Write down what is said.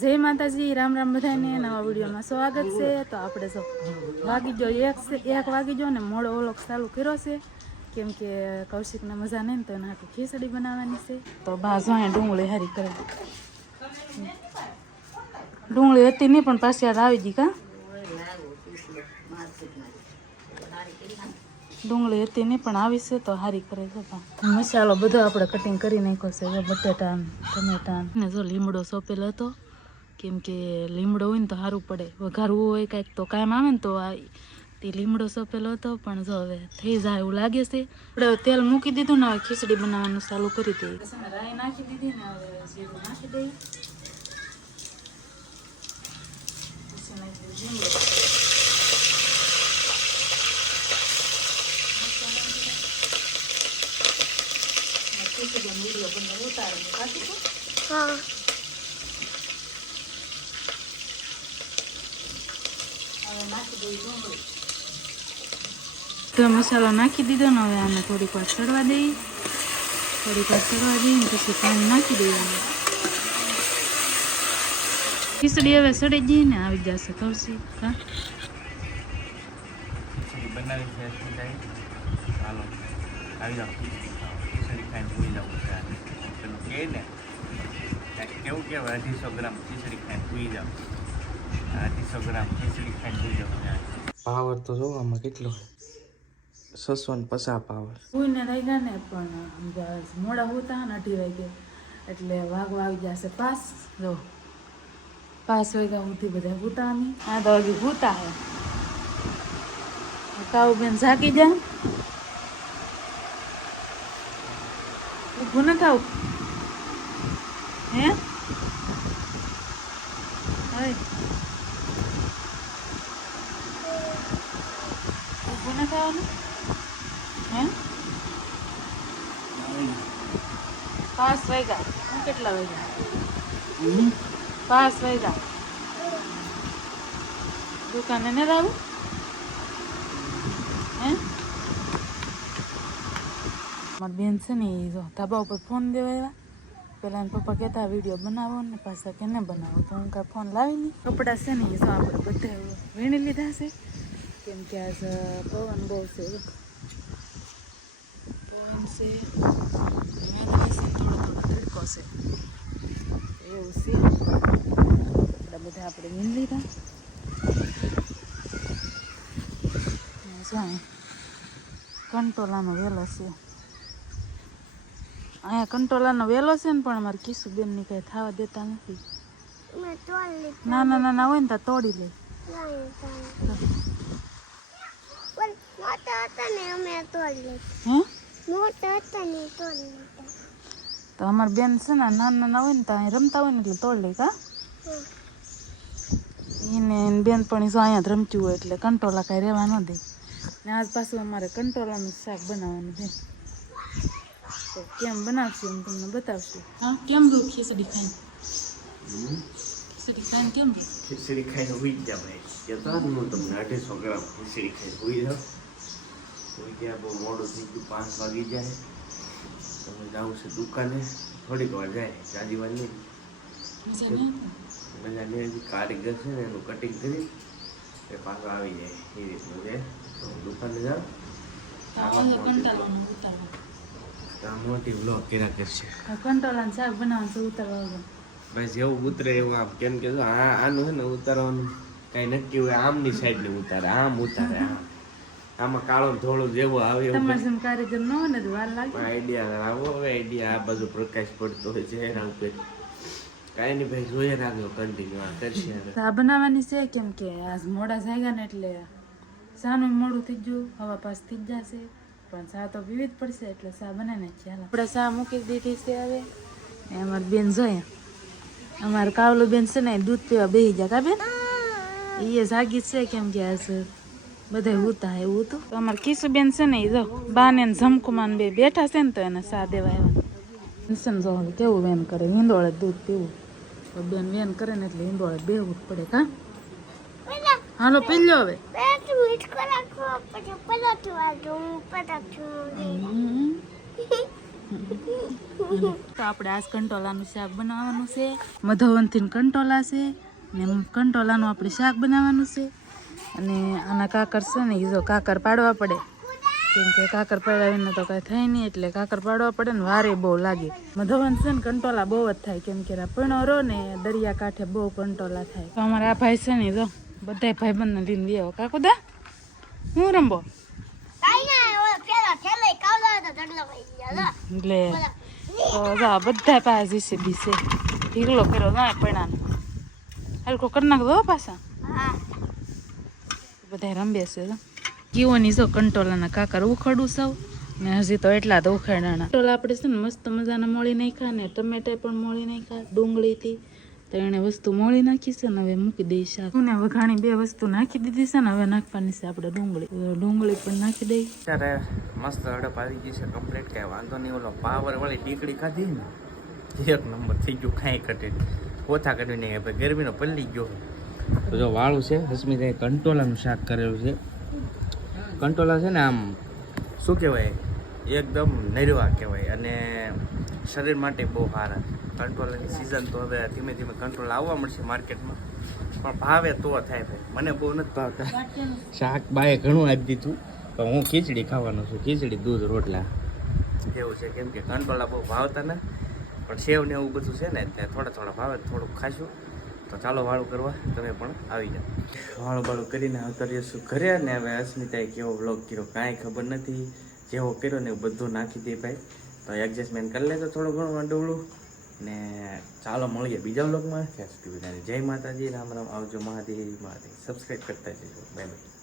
જય માતાજી, રામ રામ બધાને. નવા વિડીયોમાં સ્વાગત છે. તો આપણે જો વાગી જો એક વાગી જો ને મોડો ઓલોક ચાલુ કર્યો છે, કેમ કે કૌશિકને મજા નહીં તો એના હાટું ખીચડી બનાવવાની છે. તો બા જો ડુંગળી હારી કરે, ડુંગળી હતી નહીં પણ પાછી યાદ આવી ગઈ. કા ડુંગળી હતી નહીં પણ આવી છે તો હારી કરે છે. મસાલો બધો આપણે કટિંગ કરી નાખ્યો છે. બટેટા ટમેટા ને જો લીમડો સોંપેલો હતો, કેમ કે લીમડો હોય ને તો સારું પડે, વઘારવું હોય કાંઈક તો કામ આવે ને તો આ તે લીમડો સોંપેલો હતો. પણ જો હવે થઈ જાય એવું લાગે છે. આપણે તેલ મૂકી દીધું ને હવે ખીચડી બનાવવાનું ચાલુ કરી દઈએ. રાઈ નાખી દીધી ને હવે જીરું નાખી દઈએ. પછી નાખી દઈએ લીમડો. ખીચડીનો વિડીયો બંને ઉતારે કાઢી દો. હા, નાખી દઈએ ડુંગળી. તો મસાલો નાખી દીધો ને હવે આને થોડીક વાર ચડવા દઈએ. થોડીક વાર ચડવા દઈએ ને પછી પાણી નાખી દઈએ. ખીચડી હવે સડી જઈએ ને આવી જશે કૌશિક. હા, બનાવી છે ચાલો આવી જાઓ. ખીચડી ખાઈને ભૂલી જવું છે. પેલું કહે ને કેવું કહેવાય, 250 ગ્રામ ખીચડી ખાઈને ભૂલી જાઓ. 250 ગ્રામ ખીચડી ખાઈને ભૂલી જાઓ. પાવર તો જોવો આમાં કેટલો 650 પાવર. કોઈને રહી ગયા ને પણ મોડા હોતા ને 2:30 વાગે એટલે વાગવા આવી જશે 5. જો 5 વાગ્યા સુધી બધા ભૂતા નહીં. આ તો હજી ભૂતા હે. કાઉ બેન ઝાકી જા, ઊભું ન થાવ. હે ઊભું ન થવાનું. હે 5 વાગ્યા. હું કેટલા વાગ્યા? 5 વાગ્યા. દુકાને ને આવું. હે મારી બેન છે ને એ જો ધાબા ઉપર ફોન દેવા. પેલા એના પપ્પા કહેતા વિડીયો બનાવો ને પાછા કે ન બનાવો, તો હું કાંઈ ફોન લાવી નહીં. કપડાં છે ને એ જો આપણે બધા વીણી લીધા છે, કેમ કે આજ પવન બહુ છે. પવન છે, થોડો તડકો છે એવું છે. કપડાં બધા આપણે વીણી લીધા. કંટોલાનો વેલો છે. અહીંયા કંટોલાનો વેલો છે ને, પણ અમારે કિશુબેન ની કઈ થવા દેતા નથી. નાના નાના હોય ને તો તોડી લે. તો અમારી બેન છે ને નાના નાના હોય ને તો અહીં રમતા હોય ને એટલે તોડ લે. કા એને બેન પણ જો અહીંયા જ રમતું હોય એટલે કંટોલા કાંઈ રહેવા ન દે. ને આજ પાછું અમારે કંટોલાનું શાક બનાવવાનું છે. તો કેમ બનાવશું એમ તમને બતાવશું. હા, કેમ દઉં ખીચડી ખાઈને? ખીચડી ખાઈને કેમ દઉં? ખીચડી ખાઈને હોઈ ગયા ભાઈ. કહેતા હું તમને 250 ગ્રામ ખીચડી ખાઈને હોઈ જાઓ. હોઈ ગયા બહુ મોડું થઈ ગયું, 5 વાગી જાય. તમે જાવ છે દુકાને, થોડીક વાર જાય, જાજી વાર નહીં. મજા નહીં. હજી કારીગર છે ને એનું કટિંગ કરી એ પાછો આવી જાય એ રીતનું છે. તો દુકાને જાઓ. મોટી બ્લોક કર્યા કરશે. કંટોલાનું શાક બનાવવાનું ઉતારવા બસ જેવું ઉતરે એવું આમ. કેમ કે આનું છે ને ઉતારવાનું કઈ નક્કી હોય. આમની સાઈડ ને ઉતારે, આમ ઉતારે, આમાં કાળો ધોળો જેવો આવે. તમારે જેમ કારીગર ન હોય ને તો વાર લાગે. આઈડિયા આવો હવે. આઈડિયા આ બાજુ પ્રકાશ પડતો હોય ચહેરા ઉપર. કાંઈ નહીં ભાઈ, જોઈએ રાખજો કન્ટિન્યુ આ કરશે. ચા બનાવવાની છે, કેમ કે આજ મોડા જાગ્યા ને એટલે ચાનું મોડું થઈ ગયું. હવા પાસ થઈ જ જશે, પણ ચા તો પીવી જ પડશે એટલે ચા બનાવીને જ ચાલે. આપણે ચા મૂકી દીધી છે હવે. અમારી બેન જોઈએ, અમારે કાવલું બેન છે ને દૂધ પીવા બેસી જાય. કા બેન એ જાગી છે, કેમ કે આજ બધા ઉતા એવું હતું. તો અમારે કિશુબેન છે ને એ જો બાને જમકુમાન બે બેઠા છે ને તો એને ચા દેવા આવ્યા. જો કેવું વેન કરે, હિંદોળે દૂધ પીવું. તો બેન વેન કરે ને એટલે હિંદોળે બેવું જ પડે. કા હાલો પી લો હવે. તો આપણે આજ કંટોલાનું શાક બનાવવાનું છે. મધવનથી કંટોલા છે ને કંટોલાનું આપણે શાક બનાવવાનું છે. અને આના કાકર છે ને એ જો કાકર પાડવા પડે, કેમ કે કાકર પાડાવીને તો કાંઈ થાય નહીં, એટલે કાકર પાડવા પડે ને વારે બહુ લાગે. મધવન છે ને કંટોલા બહુ જ થાય, કેમ કે પીણો રહો ને દરિયા કાંઠે બહુ કંટોલા થાય. તો અમારા આ ભાઈ છે ને જો બધા ભાઈબંધને લઈને બી આવો. કાકુ દા હું રમવો એટલે તો જા બધા પાસે જીસીબી છે, ઢીકલો કર્યો ના પૈણાનો હલકો કરી નાખો પાછા. બધા રમે છે કીઓની જો કંટોલાના કાકર ઉખડું સૌ ને હજી તો એટલા તો ઉખાડાણા. કંટોલા આપણે છે ને મસ્ત મજાના મોળી નાખ્યા ને ટમેટા પણ મોળી નાખ્યા ડુંગળીથી, તો એને વસ્તુ મોળી નાખી છે ને હવે મૂકી દઈ શાક ને વઘાણી 2 વસ્તુ નાખી દીધી છે ને હવે નાખવાની છે આપણે ડુંગળી પણ નાખી દઈ. ત્યારે મસ્ત હડપ આવી ગઈ છે કમ્પ્લીટ, કાંઈ વાંધો નહીં. ઓલો પાવર વાળી ટીકડી ખાધી ને 1 નંબર થઈ ગયું, કાંઈ ઘટે કોથા કાઢી નહીં. ભાઈ ગરમીનો પલ્લી ગયો. તો જો વાળું છે હસમીભાઈ કંટોલાનું શાક કરેલું છે. કંટોલા છે ને આમ શું કહેવાય એકદમ નરવા કહેવાય અને શરીર માટે બહુ સારા. કંટોલાની સિઝન તો હવે ધીમે ધીમે કંટ્રોલ આવવા મળશે માર્કેટમાં, પણ ભાવે તો થાય ભાઈ. મને બહુ નથી ભાવતા. શાક બાએ ઘણું આપી દીધું, પણ હું ખીચડી ખાવાનો છું, ખીચડી દૂધ રોટલા એવું છે. કેમ કે કંટોલા બહુ ભાવતા ને, પણ સેવ ને એવું બધું છે ને ત્યાં થોડા ભાવે, થોડુંક ખાશું. તો ચાલો વાળું કરવા તમે પણ આવી જાઓ. વાળું કરીને આવતા રહીશું ઘરે. ને હવે અસ્મિતાએ કેવો વ્લોગ કર્યો કાંઈ ખબર નથી, જેવો કર્યો ને એવું બધું નાખી દે ભાઈ. તો એડજસ્ટમેન્ટ કરી લેજો થોડું ઘણું ડોળું. ને ચાલો મળીએ બીજા વ્લોગમાં. ત્યાં સુધી જય માતાજી, રામ રામ, આવજો, મહાદેવ મહાદેવ. સબસ્ક્રાઈબ કરતા જજો. Bye bye.